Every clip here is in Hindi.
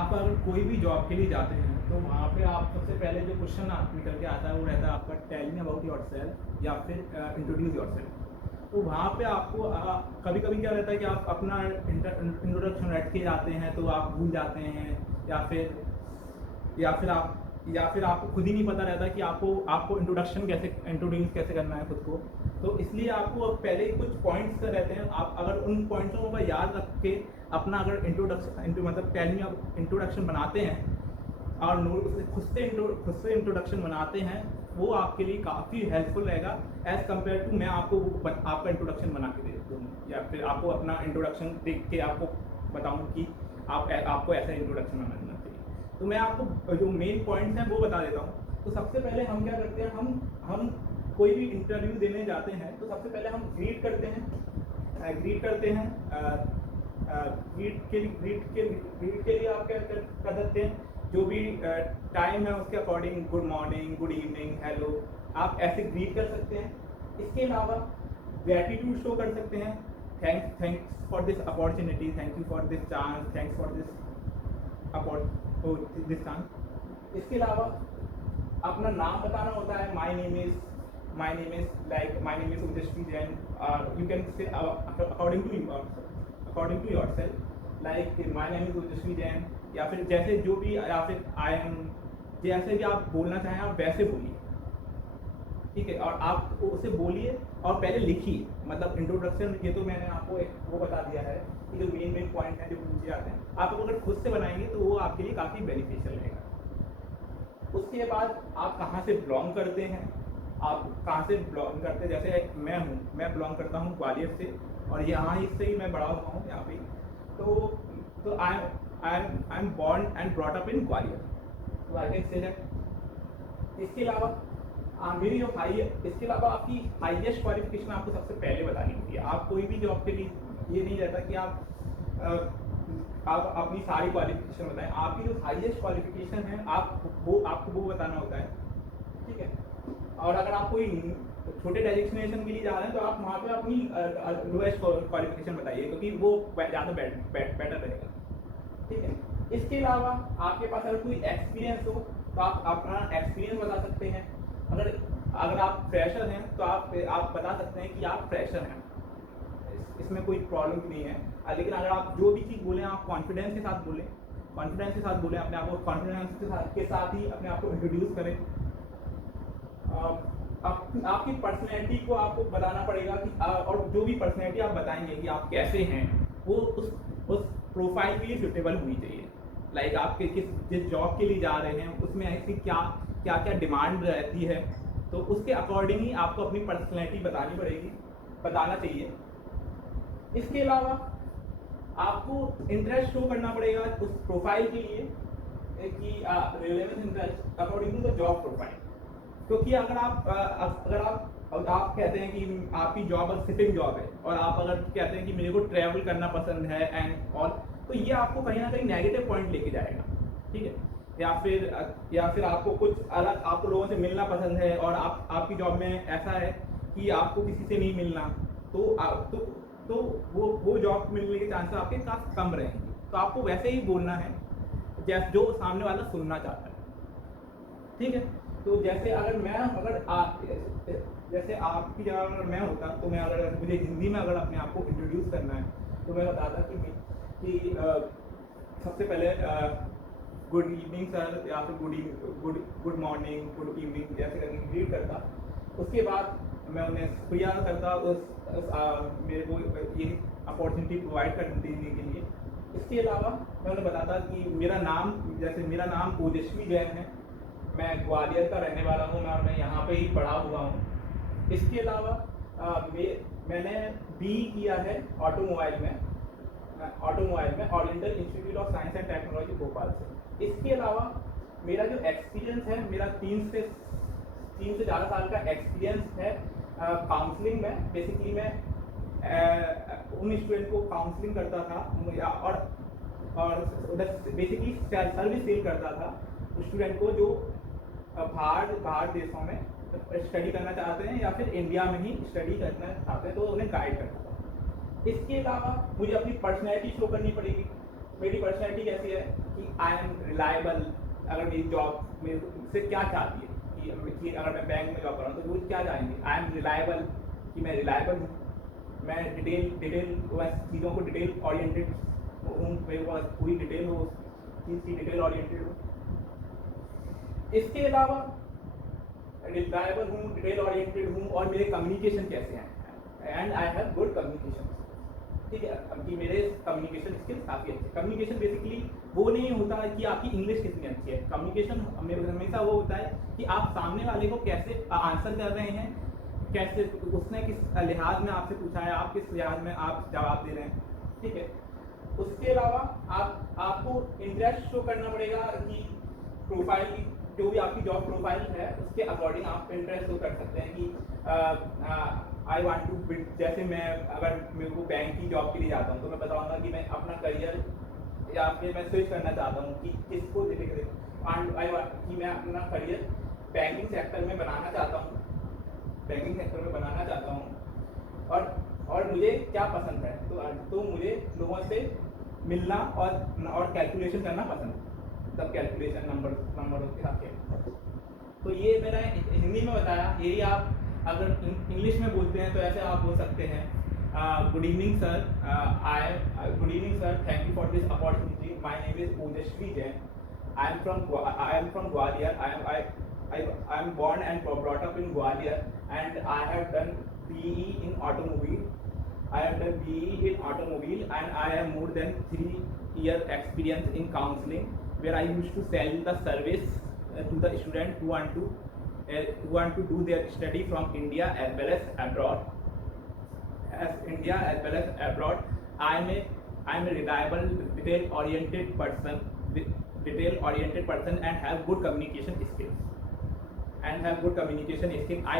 आप अगर कोई भी जॉब के लिए जाते हैं तो वहाँ पे आप सबसे पहले जो क्वेश्चन आप निकल के आता है वो रहता है आपका टेल मी अबाउट योरसेल्फ या फिर इंट्रोड्यूस योरसेल्फ। तो वहाँ पे आपको कभी कभी क्या रहता है कि आप अपना इंट्रोडक्शन रट के जाते हैं तो आप भूल जाते हैं, या फिर आपको खुद ही नहीं पता रहता कि आपको इंट्रोड्यूस कैसे करना है खुद को। तो इसलिए आपको पहले ही कुछ पॉइंट्स रहते हैं, आप अगर उन पॉइंट्सों को याद रख के अपना अगर मतलब टेल मी आप इंट्रोडक्शन बनाते हैं और खुद से इंट्रोडक्शन बनाते हैं, वो आपके लिए काफ़ी हेल्पफुल रहेगा एज़ कम्पेयर टू मैं आपका इंट्रोडक्शन बना के दे दूँ या फिर आपको अपना इंट्रोडक्शन देख के आपको बताऊँ कि आपको ऐसा इंट्रोडक्शन बनाना चाहिए। तो मैं आपको जो मेन पॉइंट्स हैं वो बता देता हूँ। तो सबसे पहले हम क्या करते हैं, हम कोई भी इंटरव्यू देने जाते हैं तो सबसे पहले हम ग्रीट करते हैं। ग्रीट के लिए आप क्या कर सकते हैं, जो भी टाइम है उसके according good morning, good evening, hello, आप ऐसे ग्रीट कर सकते हैं। इसके अलावा ग्रैटिट्यूड शो कर सकते हैं, thanks for this opportunity, thank you for this chance, thanks for this chance. इसके अलावा अपना नाम बताना होता है, माई name is Ojaswi Jain, you can say according to yourself like my name is Ojaswi Jain, या फिर जैसे जो भी, या फिर आई एम, जैसे भी आप बोलना चाहें आप वैसे बोलिए, ठीक है। और आप उसे बोलिए और पहले लिखिए, मतलब इंट्रोडक्शन, ये तो मैंने आपको एक वो बता दिया है कि जो मेन पॉइंट हैं जो पूछे जाते हैं, आप अगर खुद से बनाएंगे तो वो आपके लिए काफ़ी बेनिफिशियल रहेगा। उसके बाद आप कहाँ से बिलोंग करते हैं, जैसे मैं बिलोंग करता हूँ ग्वालियर से, और यहाँ से ही मैं बड़ा हुआ हूँ यहाँ पे। तो I am born and brought up in Gwalior, तो आई कैन से दैट। इसके अलावा इसके अलावा आपकी हाईएस्ट क्वालिफिकेशन आपको सबसे पहले बतानी होगी। आप कोई भी जॉब के लिए ये नहीं रहता कि आप अपनी सारी क्वालिफिकेशन बताएं, आपकी जो हाईएस्ट क्वालिफिकेशन है आपको वो बताना होता है, ठीक है। और अगर आप कोई छोटे डेजिग्नेशन के लिए जा रहे हैं तो आप वहाँ पे अपनी लोएस्ट क्वालिफिकेशन बताइए, क्योंकि वो ज़्यादा बेटर रहेगा, ठीक है। इसके अलावा आपके पास अगर कोई एक्सपीरियंस हो तो आप अपना एक्सपीरियंस बता सकते हैं। अगर आप फ्रेशर हैं तो आप बता सकते हैं कि आप फ्रेशर हैं, इसमें कोई प्रॉब्लम नहीं है। लेकिन अगर आप जो भी चीज़ बोलें आप कॉन्फिडेंस के साथ बोलें, अपने आप को कॉन्फिडेंस के साथ ही अपने आप को इंट्रोड्यूस करें। आपकी पर्सनैलिटी को आपको बताना पड़ेगा कि और जो भी पर्सनैलिटी आप बताएंगे कि आप कैसे हैं, वो उस प्रोफाइल के लिए सुटेबल होनी चाहिए। लाइक आप जिस जॉब के लिए जा रहे हैं उसमें ऐसी क्या डिमांड रहती है, तो उसके अकॉर्डिंग ही आपको अपनी पर्सनैलिटी बताना चाहिए। इसके अलावा आपको इंटरेस्ट शो करना पड़ेगा उस प्रोफाइल के लिए कि relevance interest according to the job profile. क्योंकि अगर आप कहते हैं कि आपकी जॉब सिटिंग जॉब है और आप अगर कहते हैं कि मेरे को ट्रैवल करना पसंद है एंड ऑल, तो ये आपको कहीं ना कहीं नेगेटिव पॉइंट लेके जाएगा, ठीक है। या फिर आपको कुछ अलग, आपको लोगों से मिलना पसंद है और आपकी जॉब में ऐसा है कि आपको किसी से नहीं मिलना, तो वो जॉब मिलने के चांसेस आपके काफ़ी कम रहेंगे। तो आपको वैसे ही बोलना है जैसे जो सामने वाला सुनना चाहता है, ठीक है। तो जैसे जैसे आपकी जगह अगर मैं होता तो मुझे हिंदी में अगर अपने आप को इंट्रोड्यूस करना है तो मैं बताता कि सबसे पहले गुड इवनिंग सर, या फिर गुड मॉर्निंग, गुड इवनिंग जैसे करके ग्रीट करता। उसके बाद मैं उन्हें शुक्रिया करता मेरे को ये अपॉर्चुनिटी प्रोवाइड देने के लिए। इसके अलावा मैं उन्हें बताता कि मेरा नाम ओजस्वी जैन है, मैं ग्वालियर का रहने वाला हूँ, मैं यहाँ पे ही पढ़ा हुआ हूँ। इसके अलावा मैंने बी किया है ऑटोमोबाइल में oriental institute of science and technology Bhopal से। इसके अलावा मेरा जो एक्सपीरियंस है, मेरा 3 से ज़्यादा साल का एक्सपीरियंस है काउंसलिंग में। बेसिकली मैं उन स्टूडेंट को काउंसलिंग करता था और बेसिकली सर्विस सेल करता था स्टूडेंट को जो बाहर देशों में स्टडी करना चाहते हैं या फिर इंडिया में ही स्टडी करना चाहते हैं, तो उन्हें गाइड करता था। इसके अलावा मुझे अपनी पर्सनैलिटी शो करनी पड़ेगी, मेरी पर्सनैलिटी कैसी है कि आई एम रिलायबल। अगर मेरी जॉब मेरे से क्या चाहती है कि अगर मैं बैंक में जॉब कर रहा हूँ तो वो क्या चाहेंगे, आई एम रिलायबल, कि मैं रिलायबल हूँ, मैं डिटेल चीज़ों को डिटेल ओरिएंटेड हूँ, मेरे पास पूरी डिटेल हो, चीज़ की डिटेल ओरिएंटेड हो। इसके अलावा रिलायबल हूँ, डिटेल ओरिएंटेड हूँ, और मेरे कम्युनिकेशन कैसे हैं, and I have good communication. ठीक है, कि मेरे कम्युनिकेशन स्किल्स काफ़ी अच्छे। कम्युनिकेशन बेसिकली वो नहीं होता है कि आपकी इंग्लिश कितनी अच्छी है। कम्युनिकेशन हमेशा वो होता है कि आप सामने वाले को कैसे आंसर कर रहे हैं, कैसे उसने किस लिहाज में आपसे पूछा है, आप किस लिहाज में आप जवाब दे रहे हैं। ठीक है, उसके अलावा आपको इंटरेस्ट शो करना पड़ेगा कि प्रोफाइल की, जो भी आपकी जॉब प्रोफाइल है उसके अकॉर्डिंग आप इंटरेस्ट शो कर सकते हैं कि आई वांट टू बिल्ड। जैसे मैं अगर मेरे को बैंक की जॉब के लिए जाता हूँ तो मैं बताऊँगा कि मैं अपना करियर या फिर मैं स्विच करना चाहता हूँ कि किसको देखिए कि मैं अपना करियर बैंकिंग सेक्टर में बनाना चाहता हूँ, बैंकिंग सेक्टर में बनाना चाहता हूँ, और मुझे क्या पसंद है, तो मुझे लोगों से मिलना और कैलकुलेशन करना पसंद है। तब कैलकुलेशन नंबरों के साथ। तो ये मैंने हिंदी में बताया। यही आप अगर इंग्लिश में बोलते हैं तो ऐसे आप बोल सकते हैं, good evening sir, good evening sir, thank you for this opportunity, my name is Ojaswi Jain, I am from Gwalior, I am born and brought up in Gwalior, and I have done BE in automobile. I have done BE in automobile, and I have more than 3 year experience in counseling, where I used to sell the service to the student who want to do their study from India as well as abroad. I am a reliable, detail-oriented person, and have good communication skills. I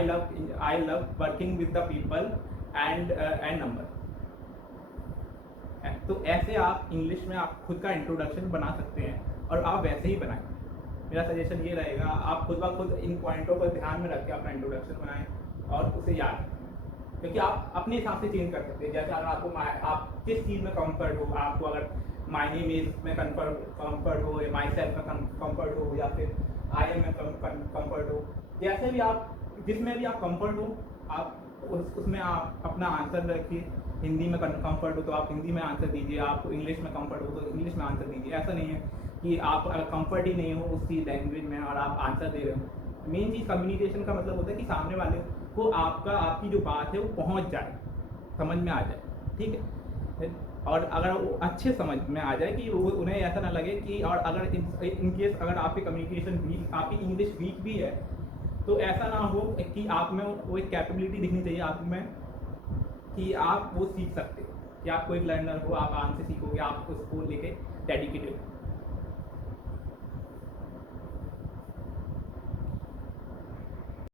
love working with the people and number. तो ऐसे आप इंग्लिश में आप खुद का इंट्रोडक्शन बना सकते हैं, और आप वैसे ही बनाएं। मेरा सजेशन ये रहेगा, आप खुद ब खुद इन पॉइंटों को ध्यान में रख के अपना इंट्रोडक्शन बनाएं और उसे याद रखें, क्योंकि आप अपने हिसाब से चेंज कर सकते हैं। जैसे अगर आपको आप किस चीज़ में कंफर्ट हो, आपको अगर माय नेम इज में कंफर्ट हो, या माई सेल्फ में कंफर्ट हो, या फिर आई एम में कंफर्ट हो, जैसे भी आप जिसमें भी आप कंफर्ट हो, आप उसमें आप अपना आंसर रखिए। हिंदी में कंफर्ट हो तो आप हिंदी में आंसर दीजिए, आपको इंग्लिश में कंफर्ट हो तो इंग्लिश में आंसर दीजिए। ऐसा नहीं है कि आप कंफर्ट ही नहीं हो उसकी लैंग्वेज में और आप आंसर दे रहे हो। मेन चीज़ कम्युनिकेशन का मतलब होता है कि सामने वाले को आपकी जो बात है वो पहुंच जाए, समझ में आ जाए। ठीक है, और अगर वो अच्छे समझ में आ जाए कि वो उन्हें ऐसा ना लगे कि, और अगर इन केस अगर आपकी कम्युनिकेशन वीक, आपकी इंग्लिश वीक भी है, तो ऐसा ना हो कि आप में वो एक कैपेबिलिटी दिखनी चाहिए आप में कि आप वो सीख सकते हो, कि आप कोई लर्नर हो, आप आराम से सीखोगे, आप उसको लेके डेडिकेटेड हो।